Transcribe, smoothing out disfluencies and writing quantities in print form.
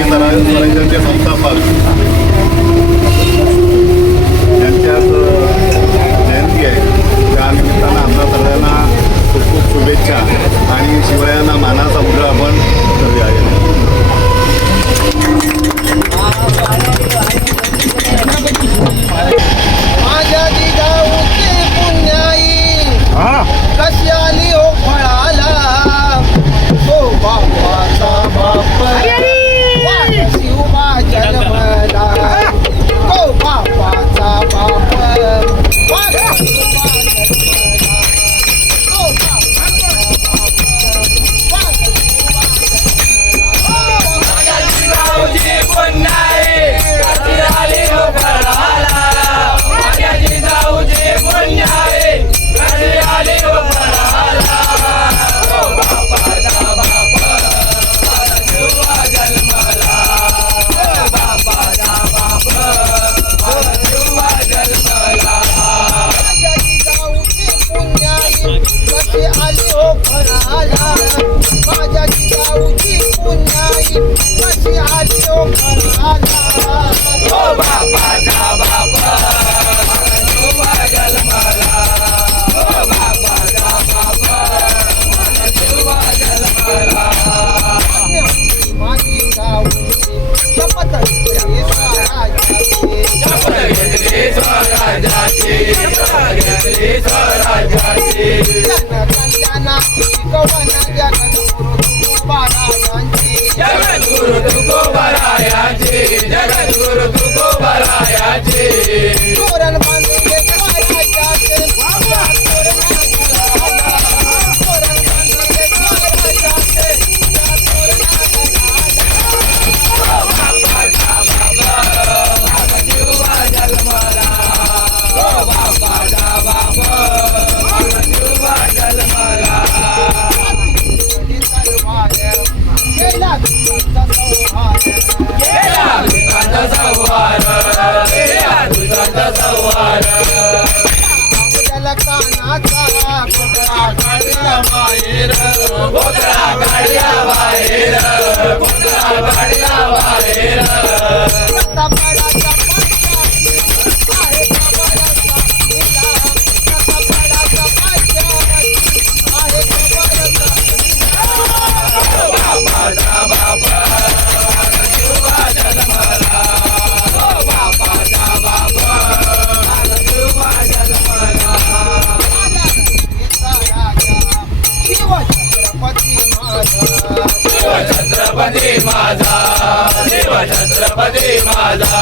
शिवाजी स्वराज्याचे संस्थापक यांच्याच जयंती आहे. त्या निमित्तानं आपल्या सगळ्यांना खूप खूप शुभेच्छा आणि शिवरायांना मानाचा मुद्रा आपण करूया. माझ्या जिजाऊची पुण्याई कशी आली हो फळाला, हो बापाचा बाप शिवबा जन्मला, हो बापाचा बाप शिवबा जन्मला, हो बापाचा बाप माझ्या जिजाऊची पुण्याई कशी आली हो फळाला, माझ्या जिजाऊची पुण्याई कशी आली हो फळाला, हो बापाचा बाप शिवबा जन्मला, हो बापाचा बाप शिवबा जन्मला. माझ्या जिजाऊची पुण्याई कशी आली हो फळाला, माझ्या जिजाऊची पुण्याई कशी आली हो फळाला, हो बापाचा बाप शिवबा जन्मला, हो बापाचा बाप शिवबा जन्मला. माझी जिजाऊची शपथ घेतली स्वराज्याची, शपथ घेतली स्वराज्याची, शपथ घेतली स्वराज्याची. जनकल्याणाची कवन जगद्गुरु तुकोबारायांची, जगद्गुरु तुकोबारायाची, जगद्गुरु तुकोबारायाची. तोरण बांधले स्वराज्याचे, आपल्या तोरणाला घाला. तोरण बांधले स्वराज्याचे, त्या तोरणाला घाला. हो बापाचा बाप शिवबा जन्मला, हो बापाचा बाप शिवबा जन्मला. गेला दुसऱ्यांचा संहार, गेला दुसऱ्यांचा संहार, गेला दुसऱ्यांचा संहार. आपल्याला कानाचा कोकणा काढला बाहेर, कोकणा काढला बाहेर, कोकणा काढला बाहेर. प्रतापगडाचा पायथ्याशी आहे खबरचा किल्ला, प्रतापगडाचा पायथ्याशी आहे खबरचा किल्ला. बापाचा बाप शिवबा जन्मला, हो बापाचा बाप शिवबा जन्मला. शिवछत्रपती माझा, शिवछत्रपती माझा, शिवछत्रपती माझा.